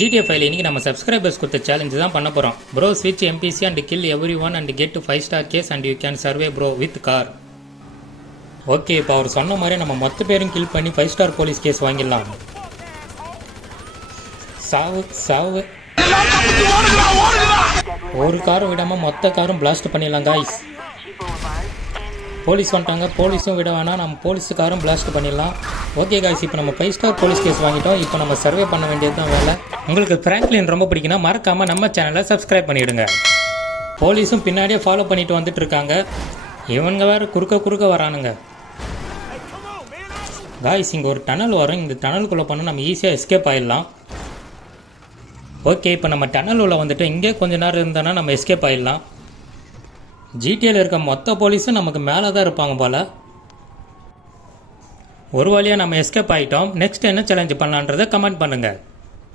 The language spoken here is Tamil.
GTA 5 இன்னைக்கு நம்ம சப்ஸ்கிரைபர்ஸ் கொடுத்த சேலஞ்ச் தான் பண்ண போறோம். Bro switch MPC and kill everyone and get to 5-star case and you can survey bro with car. Okay, இப்போ அவர் சொன்ன மாதிரி நம்ம மொத்த பேரும் கில் பண்ணி 5-star போலீஸ் கேஸ் வாங்கிடலாம். சாவு ஒரு காரும் விடாம மொத்த காரும் பிளாஸ்ட் பண்ணிடலாம் காய்ஸ். போலீஸ் வந்துட்டாங்க, போலீஸும் விட வேணாம், நம்ம போலீஸு காரும் பிளாஸ்ட் பண்ணிடலாம். ஓகே காய்ஸ், இப்போ நம்ம 5-star போலீஸ் கேஸ் வாங்கிட்டோம். இப்போ நம்ம சர்வே பண்ண வேண்டியது தான் வேலை. உங்களுக்கு ஃப்ராங்க்லின் ரொம்ப பிடிக்குன்னா மறக்காமல் நம்ம சேனலை சப்ஸ்கிரைப் பண்ணிவிடுங்க. போலீஸும் பின்னாடியே ஃபாலோ பண்ணிட்டு வந்துட்டு இருக்காங்க. இவங்க வேறு குறுக்க வரானுங்க. காய்ஸ், இங்கே ஒரு டனல் வரும். இந்த டனலுக்குள்ளே போனால் நம்ம ஈஸியாக எஸ்கேப் ஆகிடலாம். ஓகே, இப்போ நம்ம டனல் உள்ள வந்துட்டு இங்கே கொஞ்ச நேரம் இருந்தோன்னா நம்ம எஸ்கேப் ஆகிடலாம். ஜிடிஏல இருக்க மொத்த போலீஸும் நமக்கு மேலே தான் இருப்பாங்க போல். ஒரு வழியாக நம்ம எஸ்கேப் ஆகிட்டோம். நெக்ஸ்ட் என்ன சேலஞ்ச் பண்ணலான்றதை கமெண்ட் பண்ணுங்கள்.